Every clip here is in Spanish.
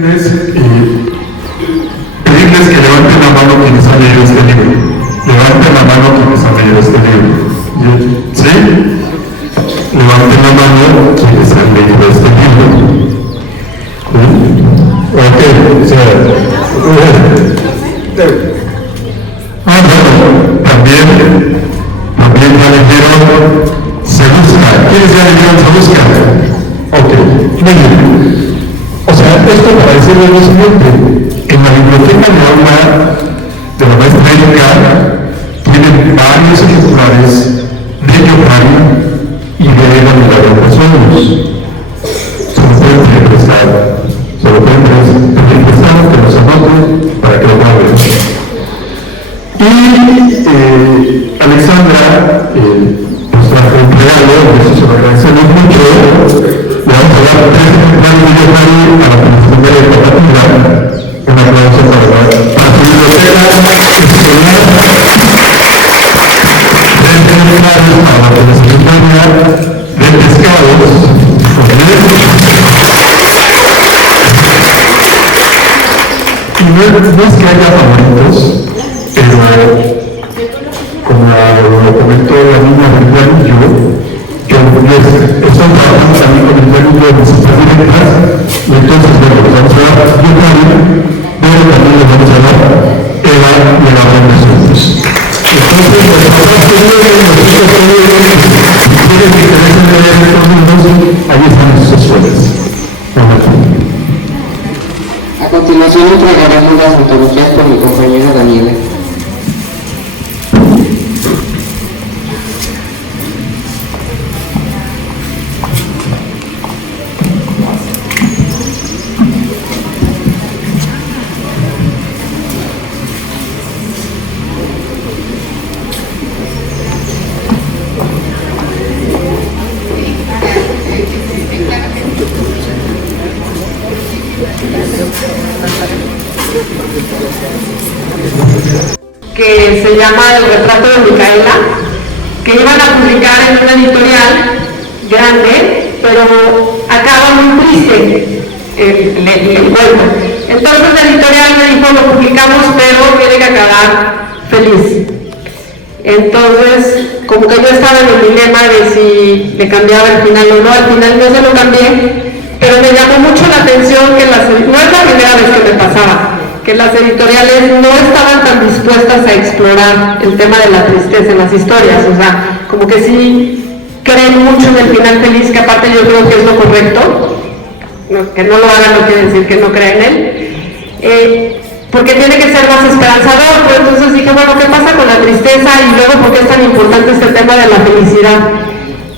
Pedirles que levanten la mano quienes han leído este libro. Levanten la mano quienes han leído este libro. ¿Sí? Levanten la mano quienes han leído este libro. Ok, o sea, bueno, también ya leyeron Se Busca. ¿Quiénes ya leyeron Se Busca? Ok, muy bien. O sea, esto para decirle lo siguiente: en la biblioteca de aula de la maestra Erika tienen varios ejemplares de Yohari y de La Mirada de los Sueños. Se lo pueden prestar, que nos anoten para que lo guarden. Y Alexandra nos trajo un regalo, eso se lo agradecemos mucho. Le vamos a dar 3 ejemplares de Yohari a la Secretaría de Cooperativa. Un aplauso para su biblioteca escolar. 3 ejemplares para la Secretaría de Pescados. Y no es que haya favoritos, pero como lo comentó la niña del planillo, yo estoy trabajando también con el planillo de visitas directas, y entonces, bueno, les vamos a dar Yohari, pero también les vamos a dar Eva y el Orden de Sueños. Entonces, los papás que vienen, los chicos que vienen, si tienen interés en leer estos libros, ahí están sus escuelas. A continuación entregaremos las antologías por mi compañera Daniela. Que se llama El retrato de Micaela, que iban a publicar en una editorial grande, pero acaba muy triste el cuento. Entonces la editorial me dijo: lo publicamos, pero tiene que acabar feliz. Entonces, como que yo estaba en el dilema de si le cambiaba el final o no. Al final no se lo cambié, pero me llamó mucho la atención que no es la primera vez que me pasaba, que las editoriales no estaban tan dispuestas a explorar el tema de la tristeza en las historias. O sea, como que sí creen mucho en el final feliz, que aparte yo creo que es lo correcto. Que no lo hagan no quiere decir que no crean en él, porque tiene que ser más esperanzador. Pues entonces dije, bueno, ¿qué pasa con la tristeza? Y luego, ¿por qué es tan importante este tema de la felicidad?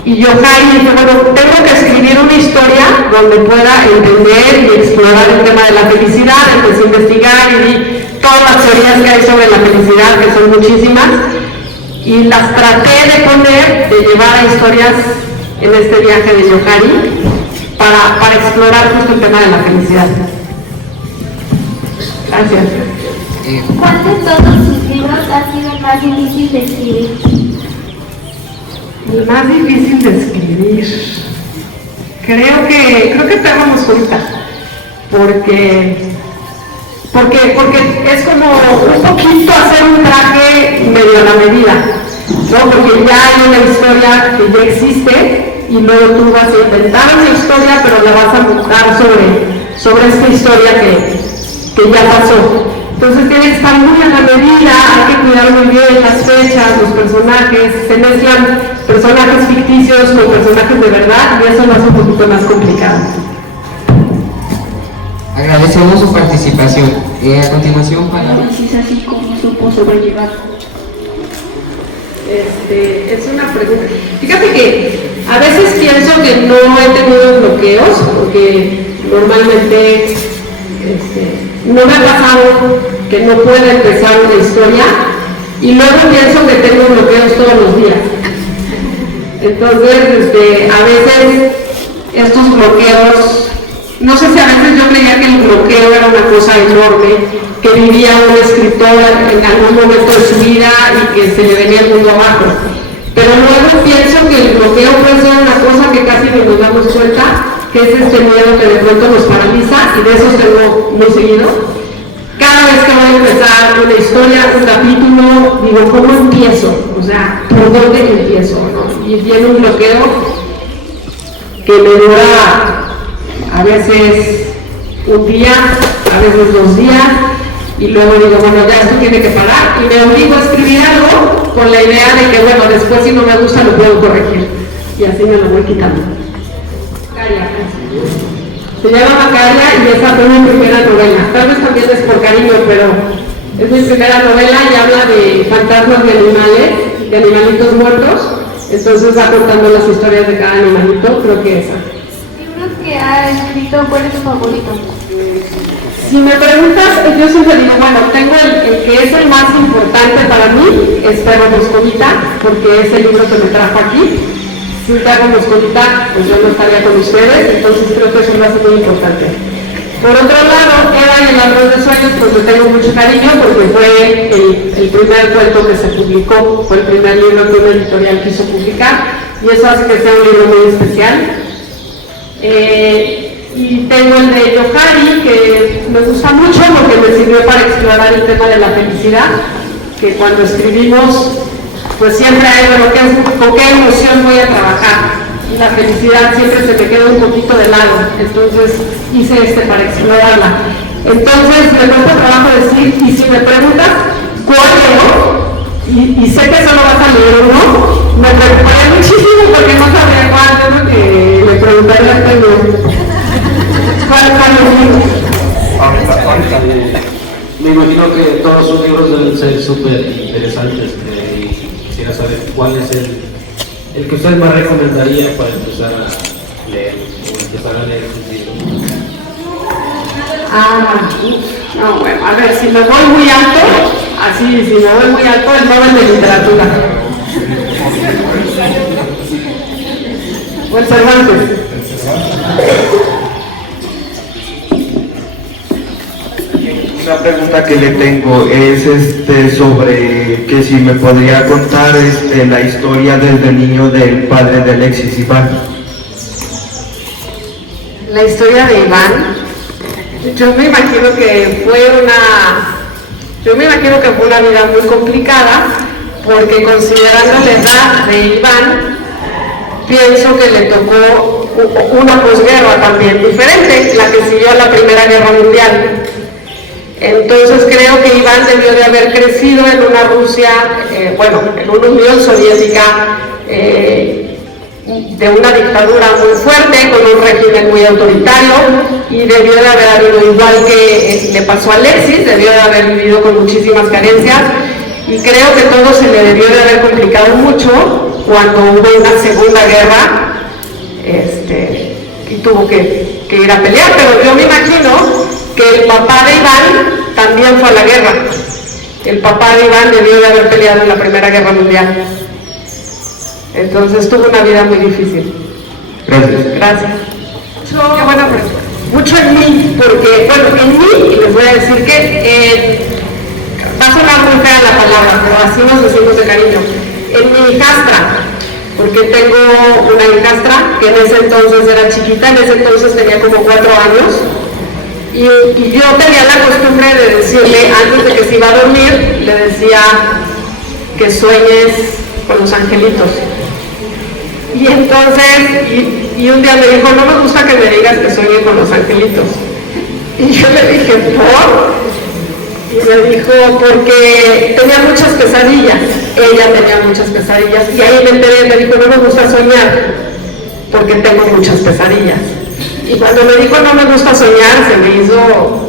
Y Yohari dije, bueno, tengo que escribir una historia donde pueda entender y explorar el tema de la felicidad. Empecé a investigar y vi todas las teorías que hay sobre la felicidad, que son muchísimas, y las traté de poner, de llevar a historias en este viaje de Yohari para explorar justo el tema de la felicidad. Gracias. ¿Cuál de todos sus libros ha sido el más difícil de escribir? El más difícil de escribir, creo que Perro Moscovita, porque es como un poquito hacer un traje medio a la medida, ¿no? Porque ya hay una historia que ya existe y luego tú vas a inventar una historia, pero la vas a montar sobre esta historia que ya pasó. Entonces tiene que estar muy a la medida, hay que cuidar muy bien las fechas, los personajes, se mezclan personajes ficticios con personajes de verdad y eso lo hace un poquito más complicado. Agradecemos su participación. A continuación, palabra. ¿Es así como supo sobrellevar? Es una pregunta. Fíjate que a veces pienso que no he tenido bloqueos, porque normalmente no me ha pasado que no pueda empezar una historia, y luego pienso que tengo bloqueos todos los días. Entonces, a veces estos bloqueos, no sé si a veces yo creía que el bloqueo era una cosa enorme, que vivía un escritor en algún momento de su vida y que se le venía el mundo abajo. Pero luego pienso que el bloqueo puede ser una cosa que casi ni nos damos cuenta que es este miedo que de pronto nos paraliza, y de esos tengo muy seguido. Cada vez que voy a empezar una historia, un capítulo, digo, ¿cómo empiezo? O sea, ¿por dónde empiezo? ¿No? Y viene un bloqueo que me dura a veces un día, a veces 2 días, y luego digo, bueno, ya esto tiene que parar, y me obligo a escribir algo con la idea de que, bueno, después si no me gusta lo puedo corregir, y así me lo voy quitando. Se llama Macaria y esa fue mi primera novela. Tal vez también es por cariño, pero es mi primera novela y habla de fantasmas de animales, de animalitos muertos. Entonces va contando las historias de cada animalito, creo que esa. ¿Libros que ha escrito, cuál es tu favorito? Si me preguntas, yo siempre digo, bueno, tengo el que es el más importante para mí, es Perro Moscovita, porque es el libro que me trajo aquí. Si Perro Moscovita, pues yo no estaría con ustedes, entonces creo que eso va a ser muy importante. Por otro lado, Eva y el ladrón de sueños, pues le tengo mucho cariño porque fue el primer cuento que se publicó, fue el primer libro que una editorial quiso publicar, y eso hace que sea un libro muy especial. Y tengo el de Yohari, que me gusta mucho porque me sirvió para explorar el tema de la felicidad, que cuando escribimos, pues siempre hay, bueno, ¿con qué emoción voy a trabajar? Y la felicidad siempre se me queda un poquito de lado, entonces hice este para explorarla. Entonces me cuesta trabajo decir, y si me preguntas cuál leo, y sé que solo vas a leer uno, me preocuparía muchísimo porque no sabría cuál, tengo que le preguntaré a Pedro. ¿Cuál Me imagino que todos sus libros deben ser súper interesantes. Quisiera saber cuál es el que usted más recomendaría para empezar a leer o empezar a leer sus libros. No, bueno, a ver, si me voy muy alto, así, si me voy muy alto, el Nobel de Literatura. O el Cervantes. Una pregunta que le tengo es sobre que si me podría contar la historia desde niño del padre de Alexis, Iván. La historia de Iván, yo me imagino que fue una vida muy complicada, porque considerando la edad de Iván, pienso que le tocó una posguerra también diferente, la que siguió a la Primera Guerra Mundial. Entonces creo que Iván debió de haber crecido en una Rusia, en una Unión Soviética de una dictadura muy fuerte, con un régimen muy autoritario, y debió de haber habido, igual que le pasó a Alexis, debió de haber vivido con muchísimas carencias, y creo que todo se le debió de haber complicado mucho cuando hubo una segunda guerra, y tuvo que ir a pelear. Pero yo me imagino que el papá de Iván también fue a la guerra. El papá de Iván debió de haber peleado en la Primera Guerra Mundial. Entonces tuvo una vida muy difícil. Gracias. Qué buena pregunta. Mucho en mí, porque, en mí, y les voy a decir que va a sonar muy fea la palabra, pero así nos decimos de cariño. En mi hijastra, porque tengo una hijastra que en ese entonces era chiquita, en ese entonces tenía como 4 años. Y yo tenía la costumbre de decirle, antes de que se iba a dormir, le decía que sueñes con los angelitos. Y entonces, y un día me dijo, no me gusta que me digas que sueñe con los angelitos. Y yo le dije, ¿por? Y me dijo, porque tenía muchas pesadillas. Ella tenía muchas pesadillas. Y ahí me enteré, me dijo, no me gusta soñar, porque tengo muchas pesadillas. Y cuando me dijo no me gusta soñar, se me hizo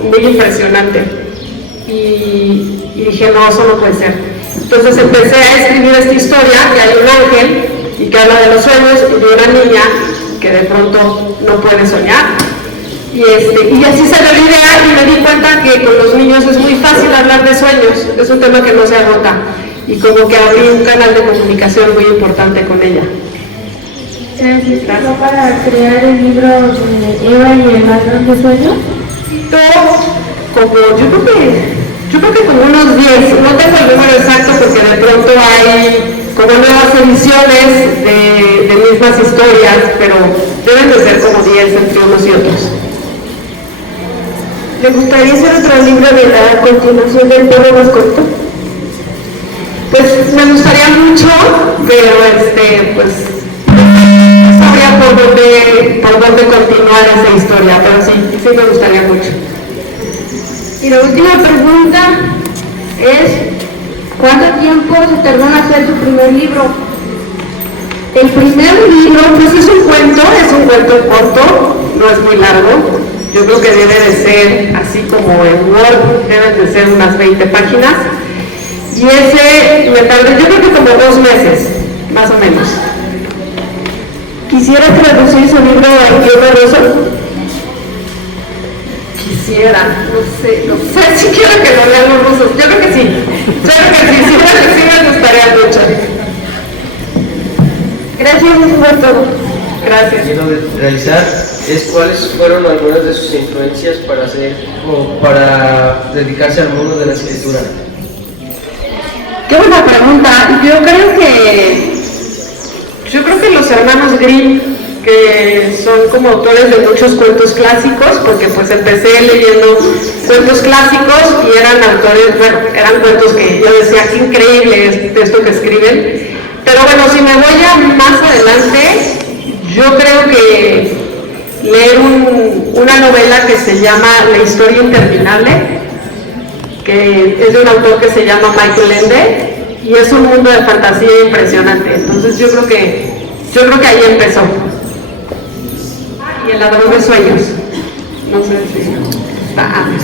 muy impresionante. Y dije, no, eso no puede ser. Entonces empecé a escribir esta historia, que hay un ángel, y que habla de los sueños, y de una niña que de pronto no puede soñar. Y así se dio la idea, y me di cuenta que con los niños es muy fácil hablar de sueños, es un tema que no se agota. Y como que abrí un canal de comunicación muy importante con ella. ¿Necesitó para crear el libro de Eva y el ladrón de sueños? Yo creo que como unos 10, no tengo el número exacto porque de pronto hay como nuevas ediciones de mismas historias, pero deben de ser como 10. fluidez entre unos y otros. ¿Le gustaría hacer otro libro de la continuación del perro más corto? Pues me gustaría mucho, pero pues no sabría por dónde continuar esa historia, pero sí me gustaría mucho. Y la última pregunta es, ¿cuánto tiempo se tardó en hacer su primer libro? El primer libro, pues es un cuento corto, no es muy largo. Yo creo que debe de ser, así como en Word, deben de ser unas 20 páginas. Y ese me tardé, yo creo que como 2 meses, más o menos. ¿Quisiera traducir su libro a idioma ruso? Quisiera, no sé si quiero que lo lean los rusos. Yo creo que sí me gustaría mucho. Gracias, eso fue todo. Gracias. Quiero realizar es cuáles fueron algunas de sus influencias para hacer o para dedicarse al mundo de la escritura. Qué buena pregunta. Yo creo que los hermanos Grimm, que son como autores de muchos cuentos clásicos, porque pues empecé leyendo cuentos clásicos y eran autores, bueno, eran cuentos que yo decía, qué increíble es esto que escriben. Pero bueno, si me voy a más adelante, yo creo que leer una novela que se llama La historia interminable, que es de un autor que se llama Michael Ende, y es un mundo de fantasía impresionante. Entonces yo creo que ahí empezó. Y El ladrón de sueños, no sé si está antes.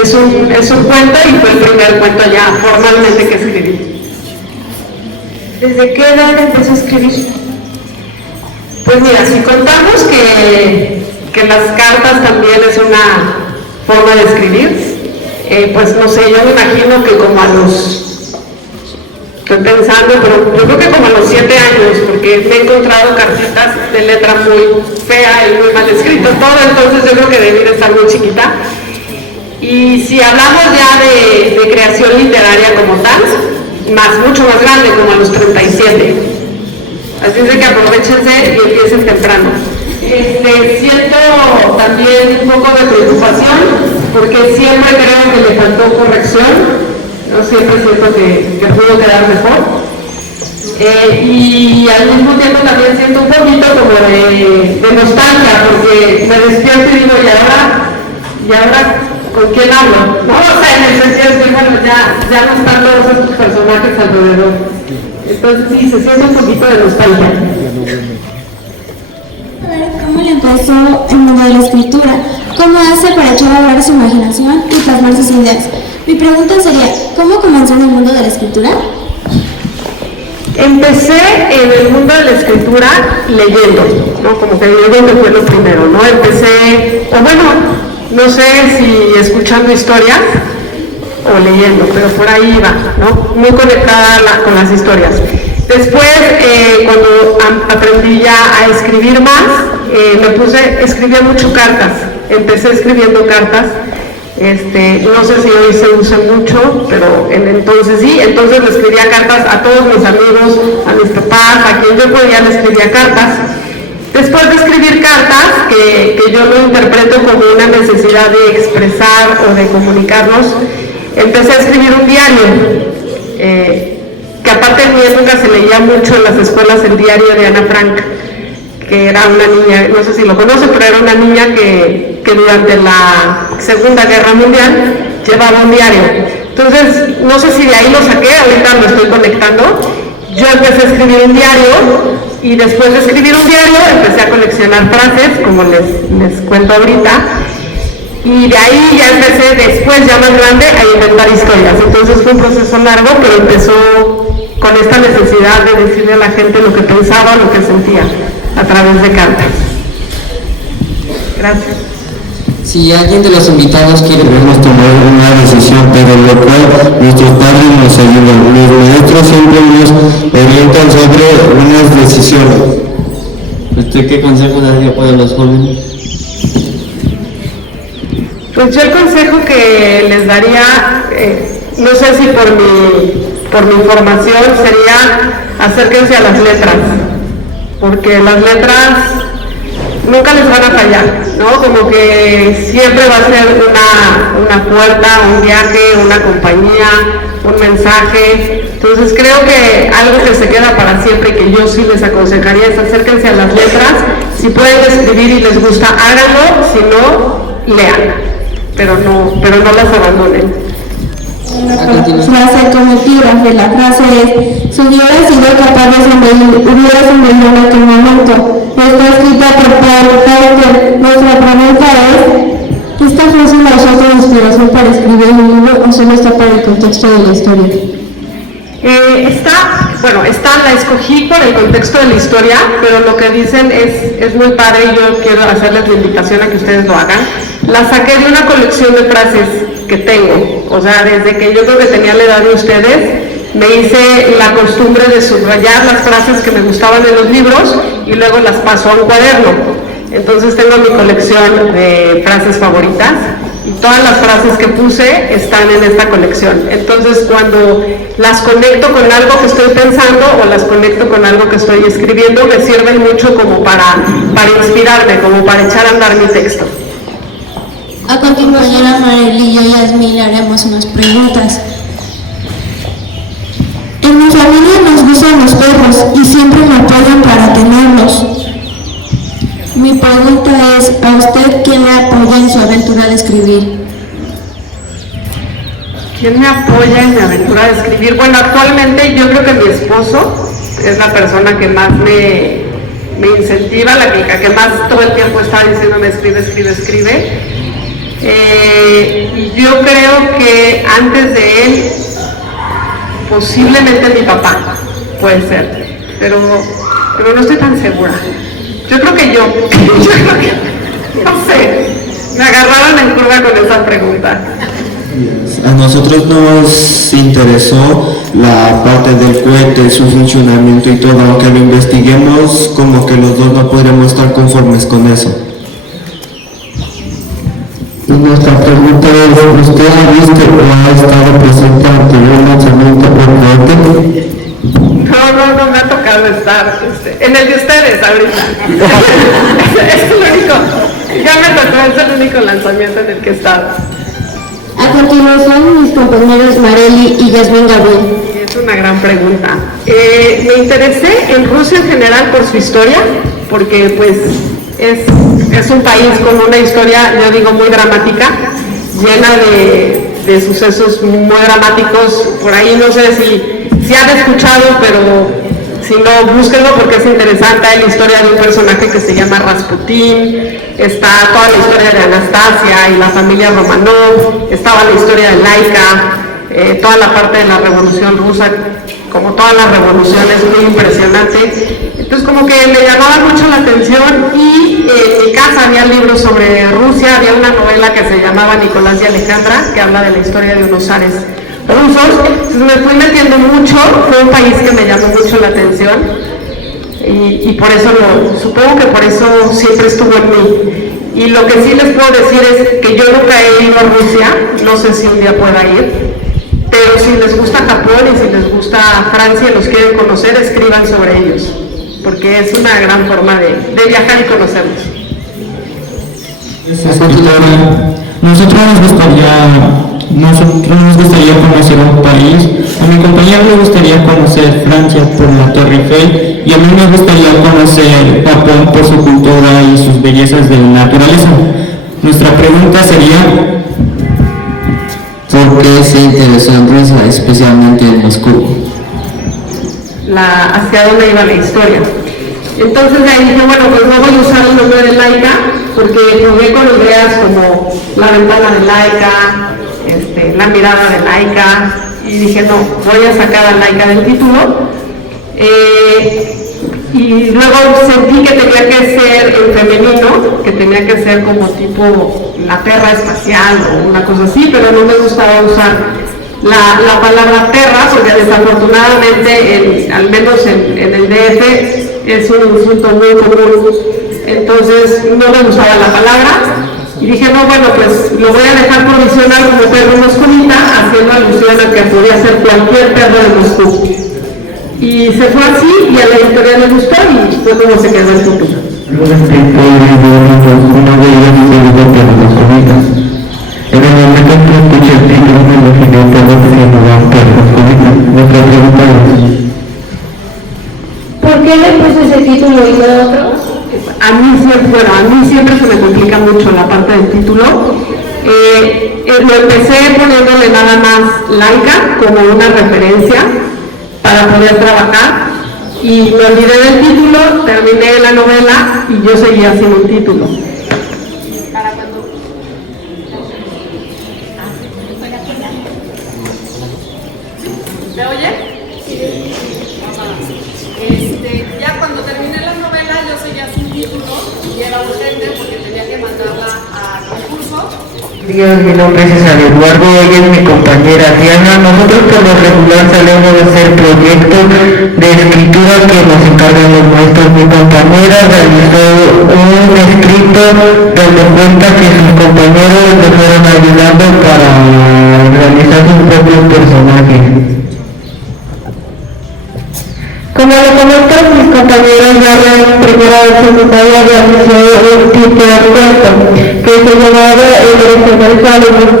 Es un cuento y fue el primer cuento ya formalmente que escribí. ¿Desde qué edad empezó a escribir? Pues mira, si contamos que las cartas también es una forma de escribir, pues no sé, yo me imagino que como a los, estoy pensando, pero yo creo que como a los 7 años, porque me he encontrado cartitas de letra muy fea y muy mal escrito todo, entonces yo creo que debí de estar muy chiquita. Y si hablamos ya de creación literaria como tal, mucho más grande, como a los 37. Así es de que aprovechense y empiecen temprano. Siento también un poco de preocupación, porque siempre creo que le faltó corrección. Yo siempre siento que pudo quedar mejor. Y al mismo tiempo también siento un poquito como de nostalgia, porque me despierto y digo, ¿y ahora con quién hablo? No, o sea, en el sentido de que, bueno, ya no están todos estos personajes alrededor. Entonces sí, se siente un poquito de nostalgia. ¿Cómo le empezó el mundo de la escritura? ¿Cómo hace para echar a volar su imaginación y plasmar sus ideas? Mi pregunta sería, ¿cómo comenzó en el mundo de la escritura? Empecé en el mundo de la escritura leyendo, ¿no? Como que leyendo fue lo primero, ¿no? Empecé, o bueno, no sé si escuchando historias o leyendo, pero por ahí iba, ¿no? Muy conectada con las historias. Después, cuando aprendí ya a escribir más, escribía mucho cartas. Empecé escribiendo cartas. No sé si hoy se usa mucho, pero entonces sí, entonces le escribía cartas a todos mis amigos, a mis papás, a quien yo podía le escribía cartas. Después de escribir cartas, que yo lo interpreto como una necesidad de expresar o de comunicarnos, empecé a escribir un diario, que aparte en mi época se leía mucho en las escuelas el diario de Ana Frank, que era una niña, no sé si lo conocen, pero era una niña que durante la Segunda Guerra Mundial llevaba un diario. Entonces, no sé si de ahí lo saqué, ahorita me estoy conectando. Yo empecé a escribir un diario y después de escribir un diario empecé a coleccionar frases, como les cuento ahorita. Y de ahí ya empecé después, ya más grande, a inventar historias. Entonces fue un proceso largo, pero empezó con esta necesidad de decirle a la gente lo que pensaba, lo que sentía, a través de cartas. Gracias. Si alguien de los invitados quiere Debemos tomar una decisión, pero lo cual nuestros padres nos ayudan. Los maestros siempre nos orientan sobre unas decisiones. ¿Qué consejo daría para los jóvenes? Pues yo el consejo que les daría, no sé si por mi formación, sería acérquense a las letras, porque las letras nunca les van a fallar, ¿no? Como que siempre va a ser una puerta, un viaje, una compañía, un mensaje. Entonces creo que algo que se queda para siempre y que yo sí les aconsejaría es acérquense a las letras. Si pueden escribir y les gusta, háganlo, si no, lean, pero no las abandonen. Frase como epígrafe, la frase es: si hubiera sido capaz de sonreír, hubiera sonreído en aquel momento. Está escrita por Paul Auster. Nuestra pregunta es: ¿esta frase la usó como inspiración para escribir un libro o solo está para el contexto de la historia? La escogí por el contexto de la historia, pero lo que dicen es muy padre y yo quiero hacerles la invitación a que ustedes lo hagan. La saqué de una colección de frases que tengo, o sea, desde que yo creo que tenía la edad de ustedes, me hice la costumbre de subrayar las frases que me gustaban de los libros y luego las paso a un cuaderno. Entonces tengo mi colección de frases favoritas y todas las frases que puse están en esta colección. Entonces cuando las conecto con algo que estoy pensando o las conecto con algo que estoy escribiendo, me sirven mucho como para inspirarme, como para echar a andar mi texto. A continuación, a Marely y a Yasmín le haremos unas preguntas. En mi familia nos gustan los perros y siempre me apoyan para tenerlos. Mi pregunta es: ¿a usted quién le apoya en su aventura de escribir? ¿Quién me apoya en mi aventura de escribir? Bueno, actualmente yo creo que mi esposo es la persona que más me incentiva, la que más todo el tiempo está diciéndome escribe. Y yo creo que antes de él, posiblemente mi papá, puede ser, pero no estoy tan segura. Yo creo que yo creo que, no sé, me agarraron en curva con esa pregunta. A nosotros nos interesó la parte del cohete, su funcionamiento y todo, aunque lo investiguemos, como que los dos no podremos estar conformes con eso. Y nuestra pregunta es: ¿usted ha visto o ha estado presente ante un lanzamiento por cohete? No me ha tocado estar en el de ustedes ahorita. Es lo único, ya me tocó, es el único lanzamiento en el que he estado. A continuación, mis compañeros Marely y Yasmín Gabriel. Es una gran pregunta. Me interesé en Rusia en general por su historia, porque pues es un país con una historia, yo digo, muy dramática, llena de sucesos muy dramáticos. Por ahí no sé si han escuchado, pero si no, búsquenlo porque es interesante. Hay la historia de un personaje que se llama Rasputín, está toda la historia de Anastasia y la familia Romanov, estaba la historia de Laika, toda la parte de la revolución rusa, como todas las revoluciones, muy impresionante. Entonces como que me llamaba mucho la atención y en mi casa había libros sobre Rusia, había una novela que se llamaba Nicolás y Alejandra, que habla de la historia de unos zares rusos. Entonces me fui metiendo mucho, fue un país que me llamó mucho la atención y por eso supongo que por eso siempre estuvo en mí. Y lo que sí les puedo decir es que yo nunca he ido a Rusia, no sé si un día pueda ir, pero si les gusta Japón y si les gusta Francia y los quieren conocer, escriban sobre ellos, porque es una gran forma de viajar y conocerlos. Nosotros nos gustaría conocer un país. A mi compañero le gustaría conocer Francia por la Torre Eiffel y a mí me gustaría conocer Japón por su cultura y sus bellezas de la naturaleza. Nuestra pregunta sería: ¿por qué se interesó en Rusia, especialmente en Moscú? Hacia dónde iba la historia. Entonces de ahí dije, bueno, pues no voy a usar el nombre de Laika, porque jugué con ideas como la ventana de Laika, la mirada de Laika, y dije, no, voy a sacar a Laika del título. Y luego sentí que tenía que ser en femenino, que tenía que ser como tipo la perra espacial o una cosa así, pero no me gustaba usar la palabra perra, porque desafortunadamente, al menos en el DF, es un insulto muy común. Entonces no me gustaba la palabra y dije, no, bueno, pues lo voy a dejar provisional como perro moscovita, haciendo alusión a que podía ser cualquier perro de Moscú. Y se fue así y a la editorial le gustó y fue como se quedó el título. escrito libros, una de ellas se llama Las Comidas. En el momento en que escuché el título me imaginé que algo se llamaba Las Comidas. Nuestra pregunta es: ¿por qué le puse ese título y no otro? A mí siempre se me complica mucho la parte del título. Lo empecé poniéndole nada más Laika como una referencia para poder trabajar y me olvidé del título, terminé la novela y yo seguía sin un título. ¿Me oye? Ya cuando terminé la novela yo seguía sin título y era urgente porque tenía que mandarla a concurso. Mi nombre es César Eduardo, ella es mi compañera Diana. Nosotros por lo regular solemos hacer proyectos de escritura que nos encargan los maestros. Mi compañera realizó un escrito donde cuenta que sus compañeros le fueron ayudando para realizar sus propios personajes. Como lo comentan mis compañeros, ya en primera o secundaria realizó un tipo de cuento que se llamaba El Original Hollywood.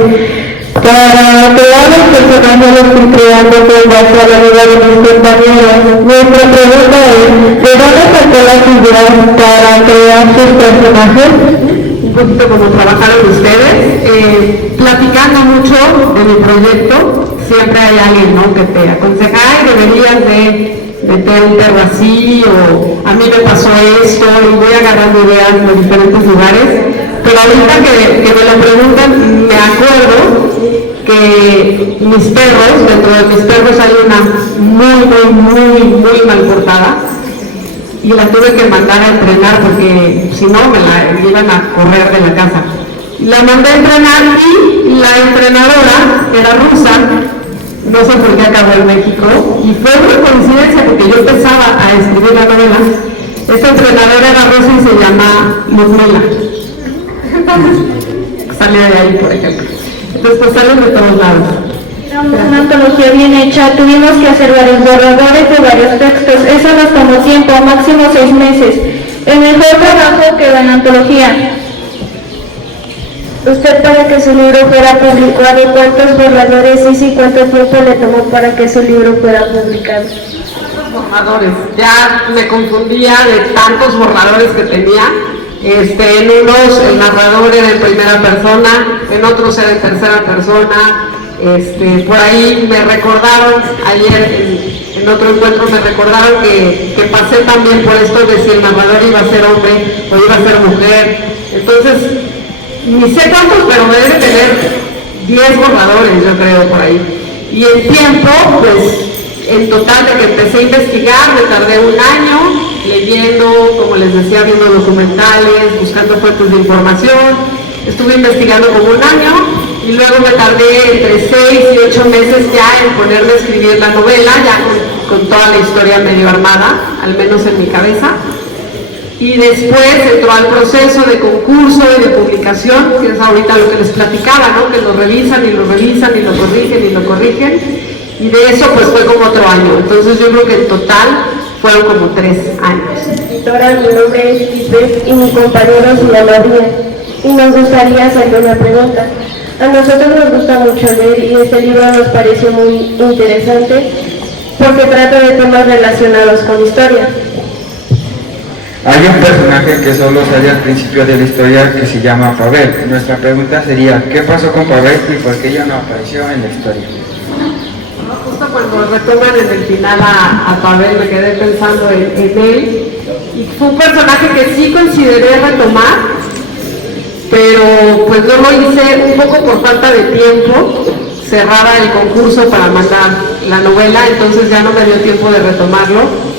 Para crear los personajes los fui creando con base a la vida de mis compañeros. Nuestra pregunta es: ¿de dónde sacó las ideas para crear sus personajes? Un poquito como trabajaron ustedes, platicando mucho de mi proyecto, siempre hay alguien, ¿no?, que te aconseja: ay, deberías de meter un perro así, o a mí me pasó esto, y voy agarrando ideas de diferentes lugares. Pero ahorita que me lo preguntan, me acuerdo que mis perros, dentro de mis perros hay una muy mal portada, y la tuve que mandar a entrenar porque si no me la iban a correr de la casa. La mandé a entrenar y la entrenadora era rusa. No sé por qué acabó en México, y fue una coincidencia porque yo empezaba a escribir la novela. Esta entrenadora era rusa y se llama Ludmila. Salió de ahí, por ejemplo. Entonces, pues salen de todos lados. Una antología bien hecha, tuvimos que hacer varios borradores de varios textos, eso nos tomó tiempo, máximo 6 meses. El mejor trabajo quedó en la antología. Usted, para que su libro fuera publicado, ¿cuántos borradores hizo y cuánto tiempo le tomó para que su libro fuera publicado? Borradores, ya me confundía de tantos borradores que tenía. En unos el narrador era en primera persona, en otros era en tercera persona. Por ahí me recordaron, ayer en otro encuentro me recordaron que pasé también por esto de si el narrador iba a ser hombre o iba a ser mujer. Entonces, ni sé cuántos, pero me debe tener 10 borradores, yo creo, por ahí. Y en tiempo, pues, en total de que empecé a investigar, me tardé 1 año leyendo, como les decía, viendo documentales, buscando fuentes de información. Estuve investigando como 1 año y luego me tardé entre 6 y 8 meses ya en ponerme a escribir la novela, ya con toda la historia medio armada, al menos en mi cabeza. Y después entró al proceso de concurso y de publicación, que es ahorita lo que les platicaba, ¿no?, que lo revisan y lo revisan y lo corrigen y lo corrigen, y de eso pues fue como otro año. Entonces yo creo que en total fueron como 3 años. Escritora, mi nombre es Lisbeth y mi compañero se llama Díaz, y nos gustaría hacerle una pregunta. A nosotros nos gusta mucho leer y este libro nos parece muy interesante porque trata de temas relacionados con historia. Hay un personaje que solo sale al principio de la historia que se llama Pavel. Nuestra pregunta sería: ¿qué pasó con Pavel y por qué ya no apareció en la historia? Justo cuando retoman en el final a Pavel me quedé pensando en él, y fue un personaje que sí consideré retomar, pero pues no lo hice un poco por falta de tiempo. Cerraba el concurso para mandar la novela, entonces ya no me dio tiempo de retomarlo.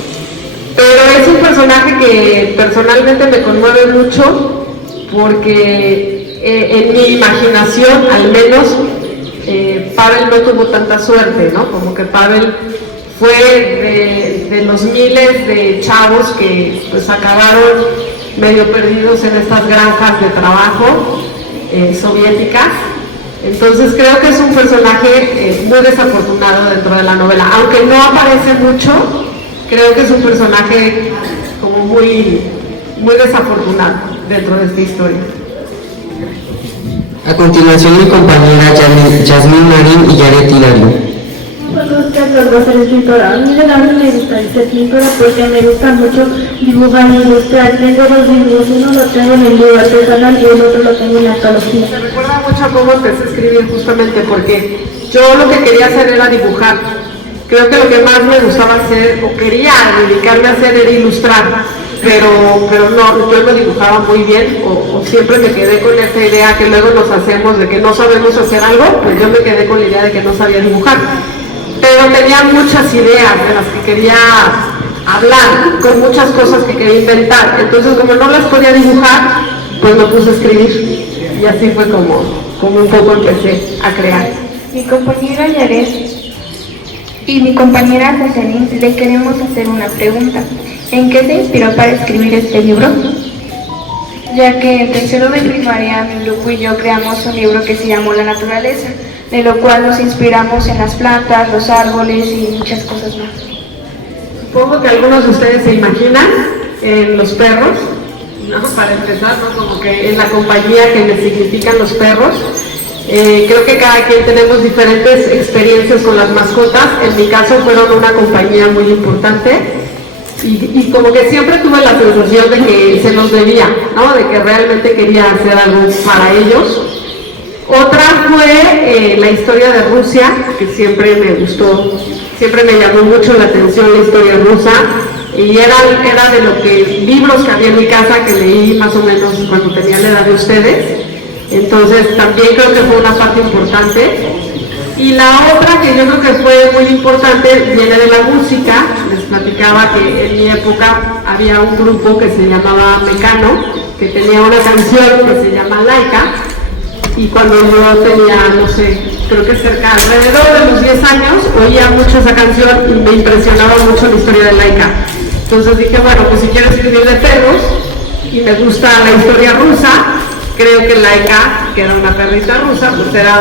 Pero es un personaje que personalmente me conmueve mucho porque en mi imaginación, al menos, Pavel no tuvo tanta suerte, ¿no? Como que Pavel fue de los miles de chavos que pues acabaron medio perdidos en estas granjas de trabajo soviéticas. Entonces creo que es un personaje muy desafortunado dentro de la novela, aunque no aparece mucho. Creo que es un personaje como muy muy desafortunado dentro de esta historia. A continuación, mi compañera Yasmín Marín y Yaret Hilario. Me gusta ser escritora. A mí de verdad me gusta ser pintora porque me gusta mucho dibujar y ilustrar. Tengo dos libros, uno lo tengo en el libro artesanal y el otro lo tengo en arqueología. Me recuerda mucho a cómo empecé a escribir justamente porque yo lo que quería hacer era dibujar. Creo que lo que más me gustaba hacer o quería dedicarme a hacer era ilustrar, pero no, yo lo dibujaba muy bien o siempre me quedé con esa idea que luego nos hacemos de que no sabemos hacer algo, pues yo me quedé con la idea de que no sabía dibujar. Pero tenía muchas ideas de las que quería hablar, con muchas cosas que quería inventar. Entonces, como no las podía dibujar, pues me puse a escribir. Y así fue como un poco empecé a crear. Mi compañera Yaret y mi compañera Jocelyn le queremos hacer una pregunta. ¿En qué se inspiró para escribir este libro? Ya que en tercero de primaria mi grupo y yo creamos un libro que se llamó La Naturaleza, de lo cual nos inspiramos en las plantas, los árboles y muchas cosas más. Supongo que algunos de ustedes se imaginan en los perros, ¿no? Para empezar, ¿no? Como que en la compañía que les significan los perros. Creo que cada quien tenemos diferentes experiencias con las mascotas. En mi caso fueron una compañía muy importante y como que siempre tuve la sensación de que se los debía, ¿no? De que realmente quería hacer algo para ellos. Otra fue la historia de Rusia, que siempre me gustó, siempre me llamó mucho la atención la historia rusa, y era de lo que libros que había en mi casa que leí más o menos cuando tenía la edad de ustedes. Entonces también creo que fue una parte importante. Y la otra que yo creo que fue muy importante viene de la música. Les platicaba que en mi época había un grupo que se llamaba Mecano, que tenía una canción que se llama Laika. Y cuando yo tenía, no sé, creo que alrededor de los 10 años, oía mucho esa canción y me impresionaba mucho la historia de Laika. Entonces dije, bueno, pues si quiero escribir de perros y me gusta la historia rusa, creo que Laika, que era una perrita rusa, pues era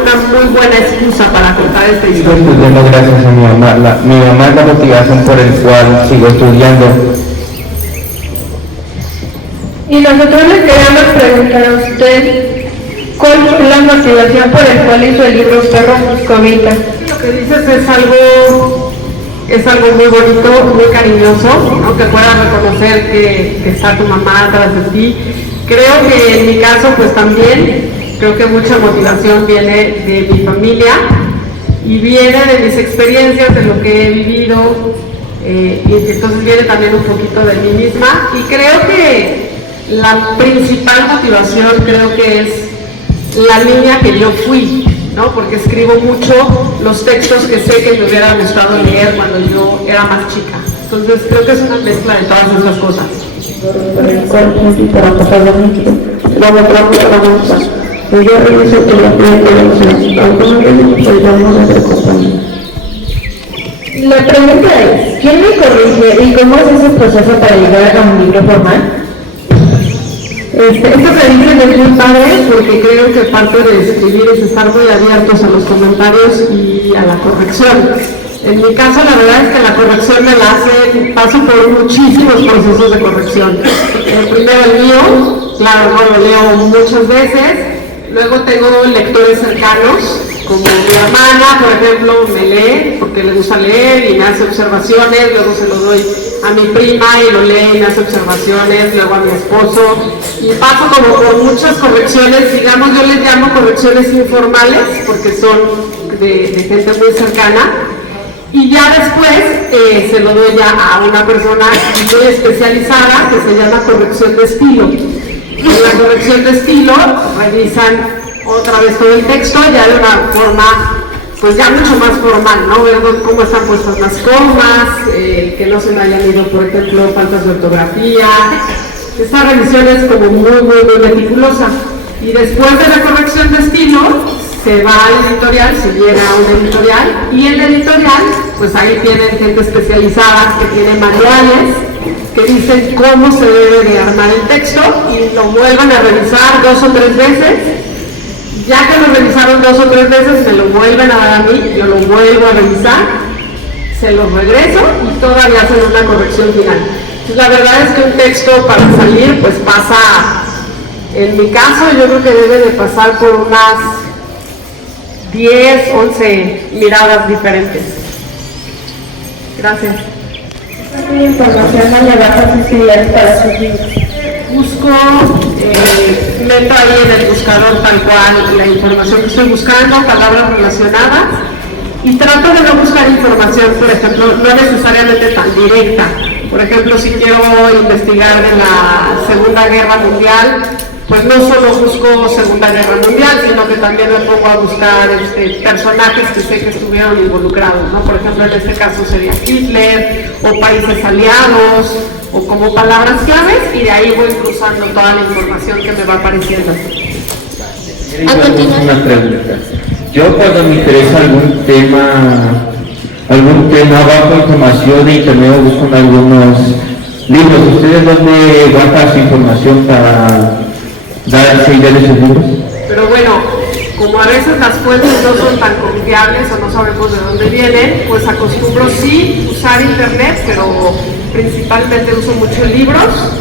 una muy buena excusa para contar esta historia. Sigo estudiando gracias a mi mamá. Mi mamá es la motivación por el cual sigo estudiando. Y nosotros les queríamos preguntar a usted, ¿cuál fue la motivación por el cual hizo el libro Perro Moscovita? Lo que dices es algo muy bonito, muy cariñoso, ¿no? Que puedas reconocer que está tu mamá atrás de ti. Creo que en mi caso pues también, creo que mucha motivación viene de mi familia y viene de mis experiencias, de lo que he vivido, y entonces viene también un poquito de mí misma. Y creo que la principal motivación creo que es la niña que yo fui, ¿no? Porque escribo mucho los textos que sé que me hubiera gustado leer cuando yo era más chica. Entonces creo que es una mezcla de todas esas cosas. La pregunta es, ¿quién me corrige y cómo es ese proceso para llegar a un libro formal? Esto se dice de muy padre porque creo que parte de escribir es estar muy abiertos a los comentarios y a la corrección. En mi caso la verdad es que la corrección me la paso por muchísimos procesos de corrección. Primero el mío, claro, no lo leo muchas veces, luego tengo lectores cercanos, como mi hermana, por ejemplo, me lee porque le gusta leer y me hace observaciones, luego se lo doy a mi prima y lo lee y me hace observaciones, luego a mi esposo, y paso como por muchas correcciones, digamos, yo les llamo correcciones informales porque son de gente muy cercana, y ya después se lo doy ya a una persona muy especializada que se llama corrección de estilo. En la corrección de estilo revisan otra vez todo el texto ya de una forma pues ya mucho más formal, ¿no? Ver cómo están puestas las comas, que no se me hayan ido, por ejemplo, faltas de ortografía. Esta revisión es como muy meticulosa. Y después de la corrección de estilo, se va al editorial, se llega a un editorial, y el editorial, pues ahí tienen gente especializada que tiene manuales que dicen cómo se debe de armar el texto y lo vuelven a revisar 2 o 3 veces. Ya que lo revisaron 2 o 3 veces, me lo vuelven a dar a mí, yo lo vuelvo a revisar, se lo regreso y todavía hacen una corrección final. Pues la verdad es que un texto para salir pues pasa, en mi caso yo creo que debe de pasar por unas 10, 11 miradas diferentes. Gracias. ¿Qué información no le vas a facilitar para sus libros? Busco, meto ahí en el buscador tal cual la información que estoy buscando, palabras relacionadas, y trato de no buscar información, por ejemplo, no necesariamente tan directa. Por ejemplo, si quiero investigar de la Segunda Guerra Mundial, pues no solo busco Segunda Guerra Mundial, sino que también me pongo a buscar personajes que sé que estuvieron involucrados, ¿no? Por ejemplo, en este caso sería Hitler, o países aliados, o como palabras claves, y de ahí voy cruzando toda la información que me va apareciendo. Una pregunta. Yo cuando me interesa algún tema bajo información de internet o busco en algunos libros, ¿ustedes dónde guardan su información para dar seguir de sus libros? Pero bueno, como a veces las fuentes no son tan confiables o no sabemos de dónde vienen, pues acostumbro sí usar internet, pero principalmente uso muchos libros.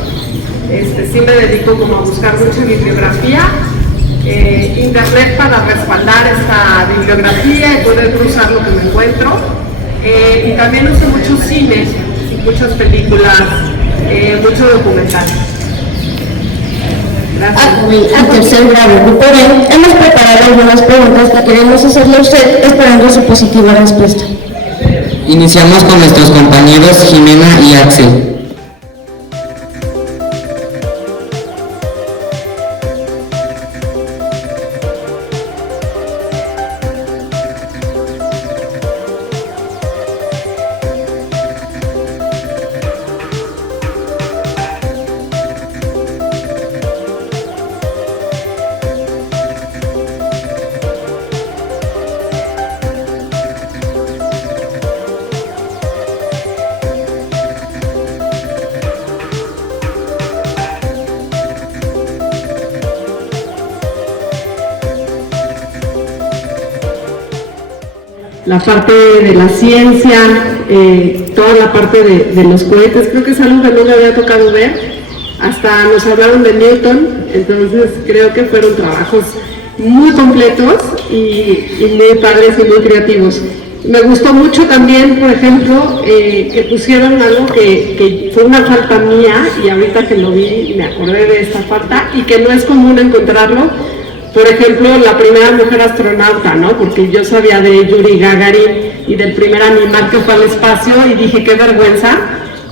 Sí me dedico como a buscar mucha bibliografía, internet para respaldar esta bibliografía y poder cruzar lo que me encuentro. Y también uso muchos cines, muchas películas, mucho documental. A tercer grado, grupo B, hemos preparado algunas preguntas que queremos hacerle a usted esperando su positiva respuesta. Iniciamos con nuestros compañeros Jimena y Axel. La parte de la ciencia, toda la parte de los cohetes, creo que es algo que no me había tocado ver, hasta nos hablaron de Newton, entonces creo que fueron trabajos muy completos y muy padres y muy creativos. Me gustó mucho también, por ejemplo, que pusieron algo que fue una falta mía, y ahorita que lo vi me acordé de esta falta, y que no es común encontrarlo. Por ejemplo, la primera mujer astronauta, ¿no? Porque yo sabía de Yuri Gagarin y del primer animal que fue al espacio, y dije, qué vergüenza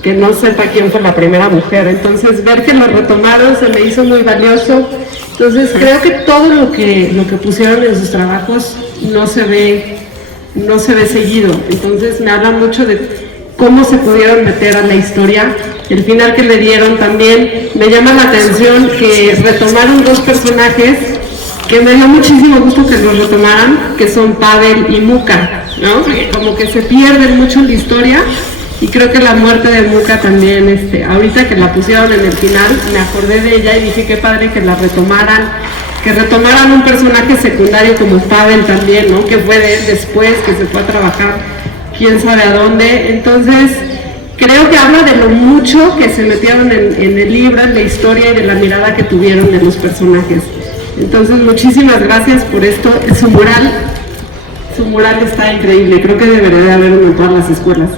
que no sepa quién fue la primera mujer. Entonces, ver que lo retomaron se me hizo muy valioso. Entonces, creo que todo lo que pusieron en sus trabajos no se ve seguido. Entonces, me habla mucho de cómo se pudieron meter a la historia. El final que le dieron también me llama la atención, que retomaron dos personajes que me dio muchísimo gusto que los retomaran, que son Pavel y Muka, ¿no? Porque como que se pierden mucho en la historia, y creo que la muerte de Muka también, ahorita que la pusieron en el final, me acordé de ella y dije qué padre que la retomaran un personaje secundario como Pavel también, ¿no? Que fue de él después, que se fue a trabajar quién sabe a dónde. Entonces, creo que habla de lo mucho que se metieron en el libro, en la historia y de la mirada que tuvieron de los personajes. Entonces, muchísimas gracias por esto. Su mural está increíble, creo que debería de haber uno en todas las escuelas.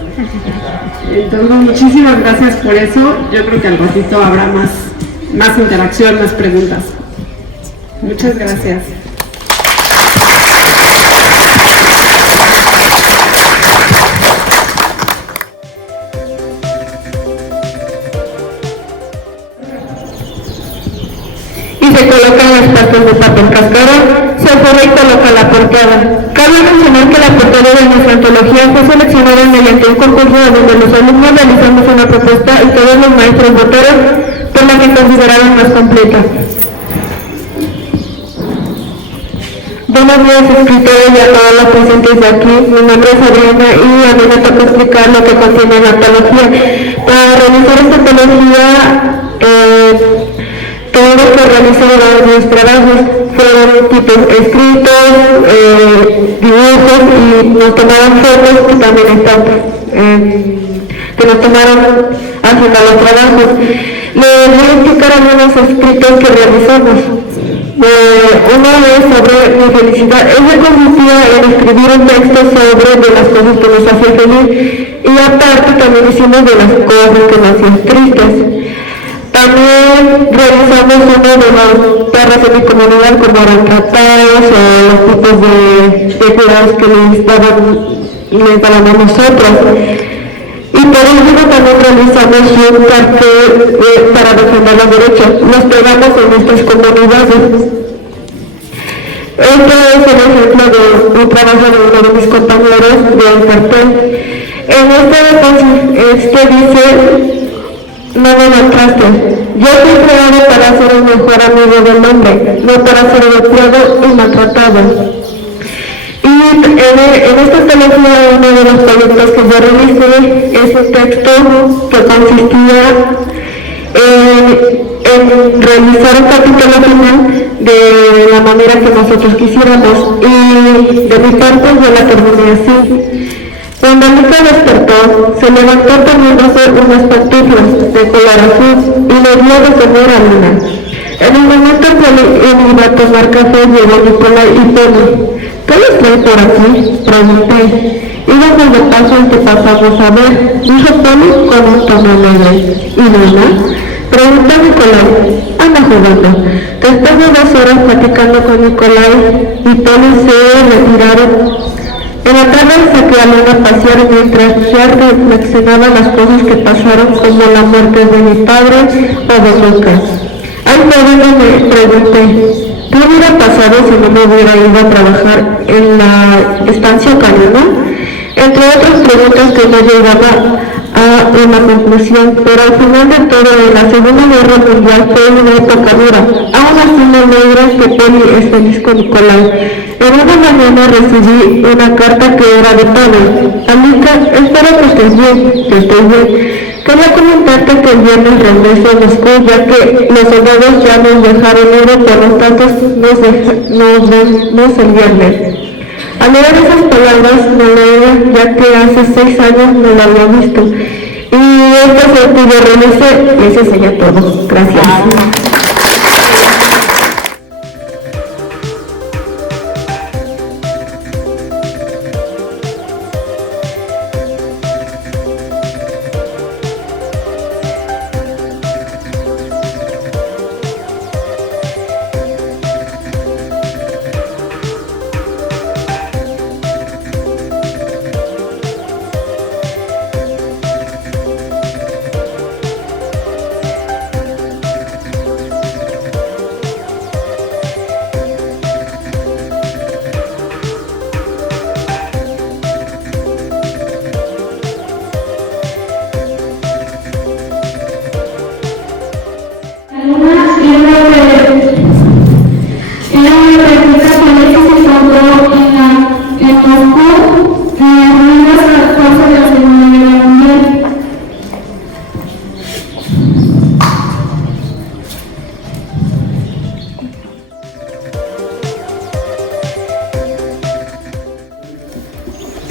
Entonces, muchísimas gracias por eso. Yo creo que al ratito habrá más interacción, más preguntas. Muchas gracias. Y se colocan las partes de papel cascarón, se forra y coloca la portada. Cabe mencionar que la portada de nuestra antología fue seleccionada mediante un concurso donde los alumnos realizamos una propuesta y todos los maestros votaron por la que consideraron más completa. Buenos días, escritores, y a todos los presentes de aquí. Mi nombre es Adriana y a mí me toca explicar lo que contiene la antología. Para realizar esta antología, todo lo que realizaron mis trabajos fueron tipos escritos, dibujos, y nos tomaron fotos que también están que nos tomaron haciendo los trabajos. Les voy a explicar algunos escritos que realizamos. Uno es sobre mi felicidad. Ella consistía en escribir un texto sobre de las cosas que nos hacían feliz y aparte también hicimos de las cosas que nos hacían tristes. También realizamos uno de los perros de mi comunidad, como eran tratados o los tipos de cuidados que les daban a nosotros. Y por último también realizamos un cartel para defender los derechos. Nos pegamos en estas comunidades. Este es el ejemplo de un trabajo de uno de mis compañeros del cartel. En este dice: no me maltrates. Yo fui creado para ser el mejor amigo del hombre, no para ser golpeado y maltratado. Y en este teléfono, uno de los proyectos que yo realicé es un texto que consistía en realizar un capítulo final de la manera que nosotros quisiéramos. Y de mi parte yo la terminé así. Cuando Luca despertó, se levantó poniéndose unas pantuflas de color azul y le dio de comer a Luna. En el momento que él iba a tomar café, llegó Nicolás y Poli. ¿Qué les trae por aquí?, pregunté. Íbamos de paso en que pasamos a ver, dijo Poli con un tono alegre. ¿Y Luna?, preguntó Nicolás. Anda jugando. Después de 2 horas platicando con Nicolás y Poli se retiraron. En la tarde saqué a Luna a pasear mientras ya reflexionaba las cosas que pasaron, como la muerte de mi padre o de Lucas. Al joven me pregunté: ¿qué hubiera pasado si no me hubiera ido a trabajar en la estancia canina? Entre otras preguntas que no llegaba a una conclusión, pero al final de todo, la Segunda Guerra Mundial fue una época dura. Aún así me alegra que Poli es feliz con Nicolás. En una mañana recibí una carta que era de Pablo. Amiga, espero que estés bien, que estés bien. Quería comentarte que el viernes regreso a Moscú, ya que los soldados ya nos dejaron ir, por lo tanto nos vemos el viernes. Al leer esas palabras me alegra, ya que hace 6 años no lo había visto. Y este es el que yo realicé, y eso sería todo. Gracias.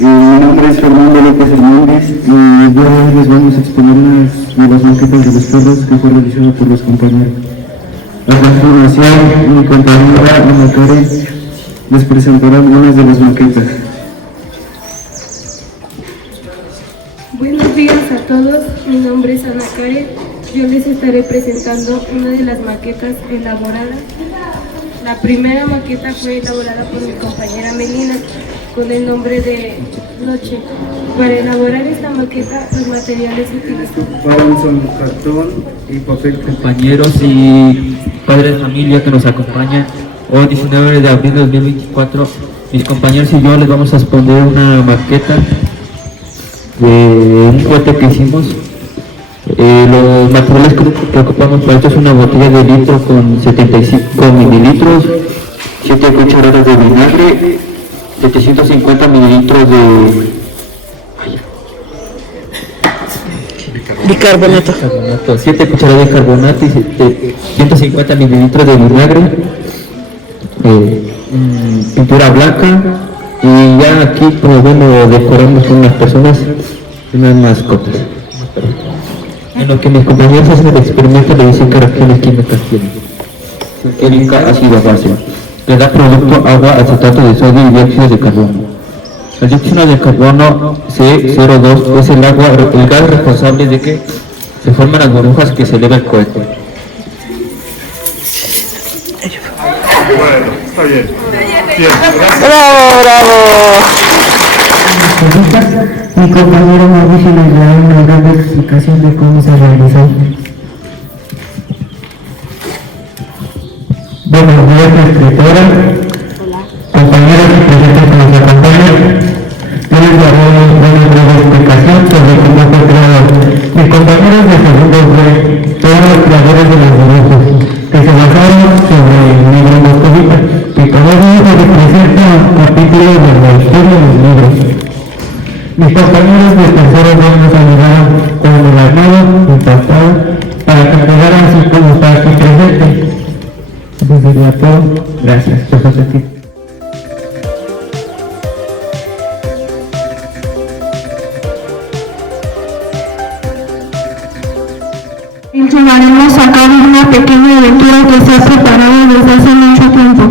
Mi nombre es Fernando López Hernández y yo les vamos a exponer unas de las maquetas de los perros que fue realizado por los compañeros. A continuación, mi compañera Ana Karen les presentará algunas de las maquetas. Buenos días a todos, mi nombre es Ana Karen. Yo les estaré presentando una de las maquetas elaboradas. La primera maqueta fue elaborada por mi compañera Melina con el nombre de Noche. Para elaborar esta maqueta, los materiales utilizados Son cartón y papel. Compañeros y padres de familia que nos acompañan, hoy 19 de abril de 2024, mis compañeros y yo les vamos a exponer una maqueta de un juguete que hicimos. Los materiales que ocupamos para esto es una botella de litro con 75 mililitros, 7 cucharadas de vinagre, 750 mililitros de bicarbonato, 7 cucharadas de carbonato y 150 mililitros de vinagre, pintura blanca, y ya aquí pues bueno, decoramos con unas personas, unas mascotas. En lo que mis compañeros hacen el experimento le dicen que reacciones químicas tienen. Química ácido base, que da producto agua, acetato de sodio y dióxido de carbono. El dióxido de carbono C02 es el gas responsable de que se forman las burbujas que se eleva el cohete. Bueno, está bien. Bien, ¡Bravo! Mi compañero Mauricio nos da una breve explicación de cómo se realizó. Buenos días, escritora, compañeros que presentes que nos acompañan. Yo les daré una breve explicación sobre cómo fue creado. Mis compañeros de segundo B fueron los creadores de los dibujos, que se basaron sobre el libro Moscovita, que todavía se representa capítulos de la historia de los libros. Mis compañeros de tercero B nos ayudaron con el armado y pasado para que quedara así como está aquí presente. Eso sería todo. Gracias por su atención. Llevaremos a cabo una pequeña aventura que se ha preparado desde hace mucho tiempo.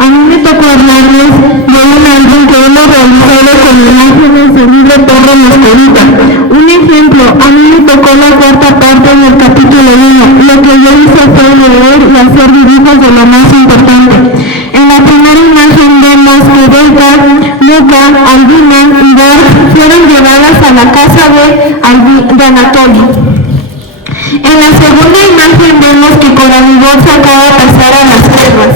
A mí me tocó hablarles de un álbum que hemos realizado con imágenes del libro Perro Moscovita. Un ejemplo, a mí me tocó la cuarta parte del capítulo 1. Lo que yo hice fue leer y hacer dibujos de lo más importante. En la primera imagen vemos que Belka, Luka, Albina y Bart fueron llevadas a la casa de Anatoly. En la segunda imagen vemos que Koralivor se acaba de pasar a las perras.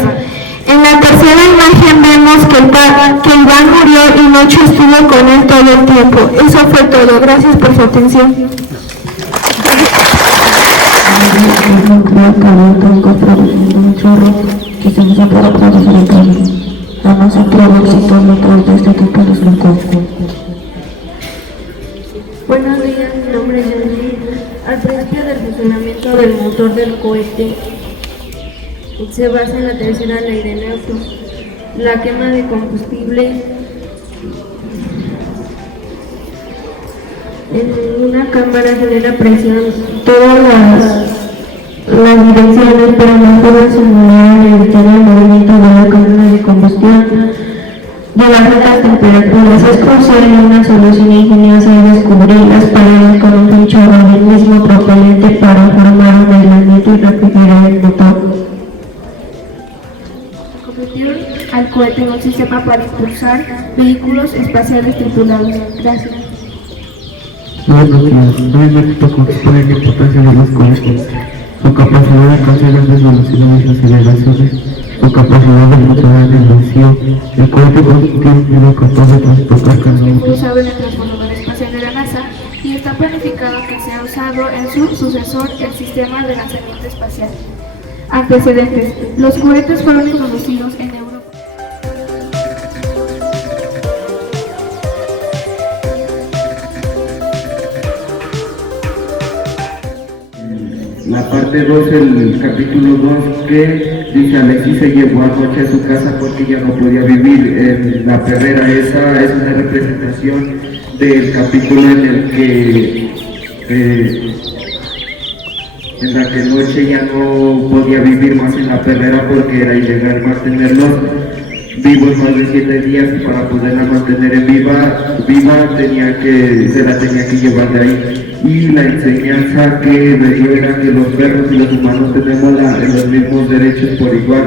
En la tercera imagen vemos que Iván murió y Noche estuvo con él todo el tiempo. Eso fue todo. Gracias por su atención. Creo que ahorita produciendo un chorro que se nos pueda producir acá. Vamos a probar si tómicos de este tipo de flujos. Buenos días, mi nombre es Yancy. Al principio del funcionamiento del motor del cohete se basa en la tercera ley de Newton, la quema de combustible en una cámara genera presión. Todas las direcciones para mejorar simular y evitar el movimiento de la cadena de combustión de las altas temperaturas. Es crucial una solución ingeniosa y descubrir las paredes con un chorro del mismo propelente para formar un aislamiento y refrigerar el motor. Convirtieron al cohete en un sistema para impulsar vehículos espaciales tripulados. Gracias. Buenos días, hoy me tocó exponer la importancia de los cohetes, su capacidad de alcanzar grandes velocidades y aceleraciones, su capacidad de funcionar en el vacío. El cohete tiene capaz de transportar cargas. Usado en el transbordador espacial de la NASA y está planificado que sea usado en su sucesor, el sistema de lanzamiento espacial. Antecedentes: los cohetes fueron introducidos en Europa. La parte 2, el capítulo 2, que dice: Alexis se llevó anoche a su casa porque ya no podía vivir en la perrera. Esa es una representación del capítulo en el que Noche ya no podía vivir más en la perrera porque era ilegal mantenerlos vivos más de 7 días, y para poderla mantener en viva se la tenía que llevar de ahí. Y la enseñanza que me dio era que los perros y los humanos tenemos los mismos derechos por igual.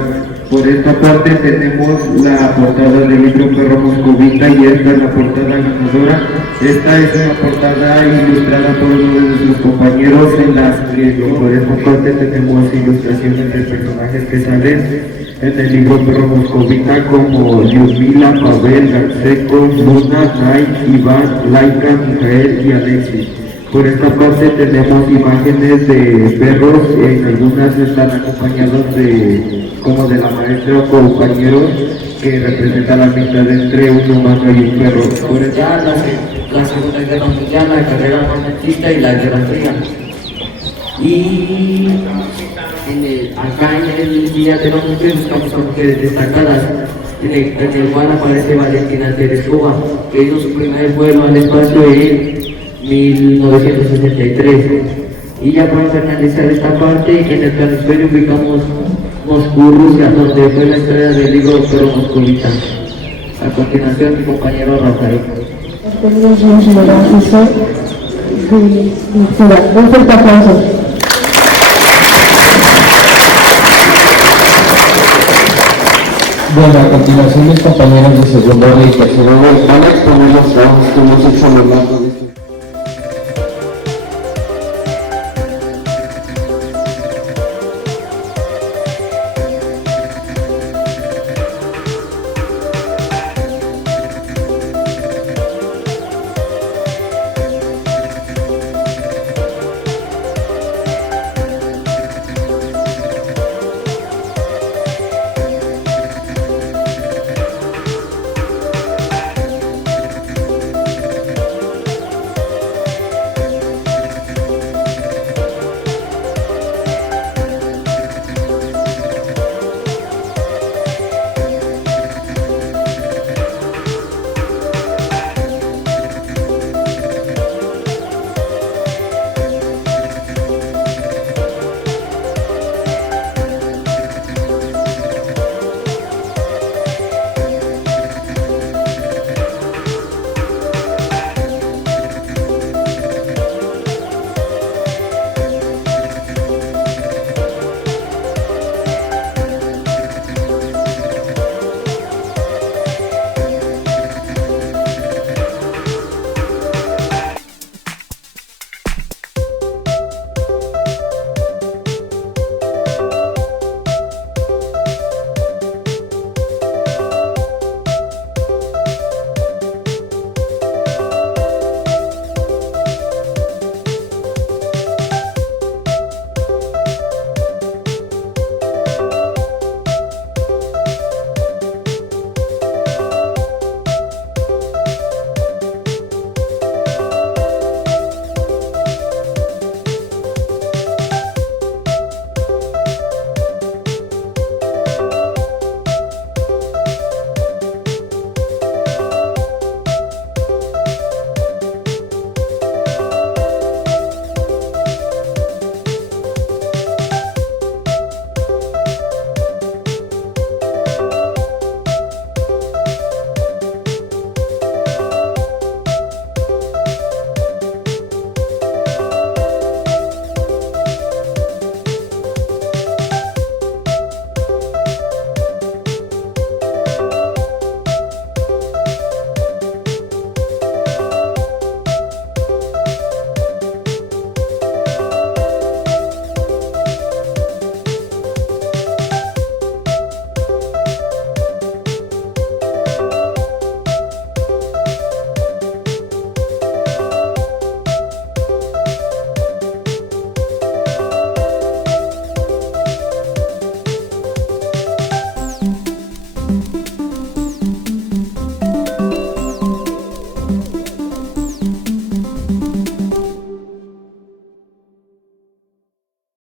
Por esta parte tenemos la portada del libro Perro Moscovita, y esta es la portada ganadora. Esta es una portada ilustrada por uno de nuestros compañeros, en las que por esta parte tenemos ilustraciones de personajes que salen en el libro Perro Moscovita, como Lyudmila, Pavel, Garseco, Luna, Nai, Iván, Laika, Mijael y Alexis. Por esta parte tenemos imágenes de perros, algunas están acompañados como de la maestra o compañeros, que representan la amistad entre un humano y un perro. Por allá la Segunda Guerra Mundial, la carrera armamentista y la Guerra Fría. Y acá en el día de las mujeres buscamos a mujeres destacadas, en el cual aparece Valentina Tereshkova, que hizo su primer vuelo al espacio en 1963. Y ya para finalizar esta parte, en el planisferio ubicamos Moscú, Rusia, donde fue la historia del libro Pero Moscovita. A continuación, mi compañero Rafael. Un fuerte aplauso. Bueno, a continuación mis compañeros de segundo y tercero van a exponer los trabajos que hemos hecho a lo largo de